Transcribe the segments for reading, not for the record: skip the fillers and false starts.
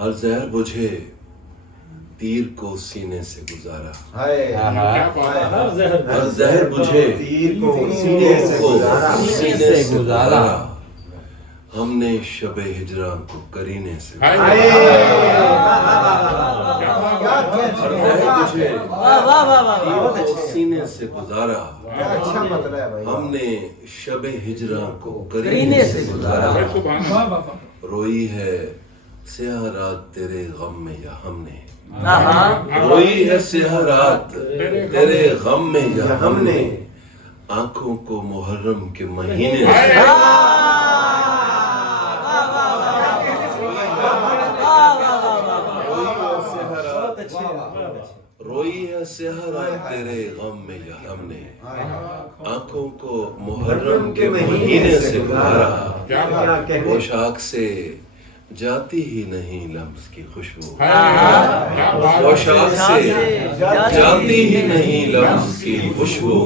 ہر زہر بجھے تیر کو سینے سے گزارا، ہر زہر بجھے تیر کو سینے سینے سے گزارا، ہم نے شب ہجران کو کرینے سے گزارا، ہر زہر بجھے تیر کو سینے سے گزارا، اچھا مطلب ہے بھائی، ہم نے شب ہجران کو کرینے سے گزارا، روئی ہے سیاہ رات تیرے غم میں یا ہم نے، روئی ہے سیاہ رات تیرے غم میں یا ہم نے، آنکھوں کو محرم کے مہینے سے روئی ہے سیاہ رات تیرے غم میں یا ہم نے، آنکھوں کو محرم کے مہینے سے گزارا، پوشاک سے جاتی ہی نہیں لمس کی خوشبو، پوشاک سے جاتی ہی نہیں لمس کی خوشبو،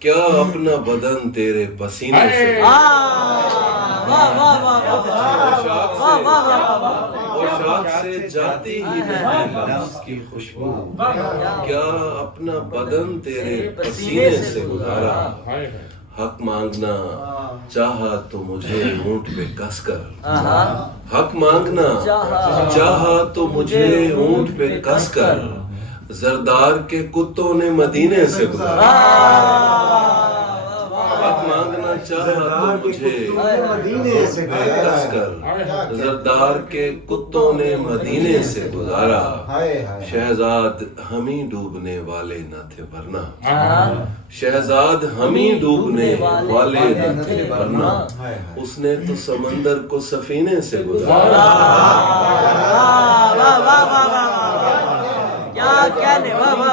کیا اپنا بدن تیرے پسینے سے، پوشاک سے جاتی ہی نہیں لمس کی خوشبو، کیا اپنا بدن تیرے پسینے سے گزارا، حق مانگنا چاہا تو مجھے ہونٹ پہ کس کر، حق مانگنا چاہا تو مجھے ہونٹ پہ کس کر، زردار کے کتوں نے مدینے سے گزارا، حق مانگنا چاہا تو مجھے ہونٹ پہ کس کر، زردار کے کتوں نے مدینے سے گزارا، شہزاد ہمیں ڈوبنے والے نہ تھے ورنہ، شہزاد ہمیں ڈوبنے والے نہ تھے ورنہ، اس نے تو سمندر کو سفینے سے گزارا،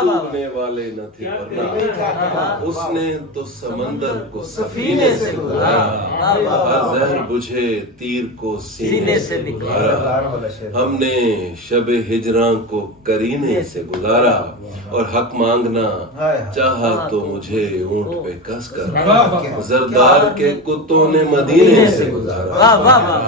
ڈوبنے والے نہ تھے ورنہ، اس نے تو سمندر کو سفینے سے گزارا، ہر زہر بجھے تیر کو سینے سے گزارا، ہم نے شب ہجران کو کرینے سے گزارا، اور حق مانگنا چاہا تو مجھے اونٹ پہ کس کر، زردار کے کتوں نے مدینے سے گزارا۔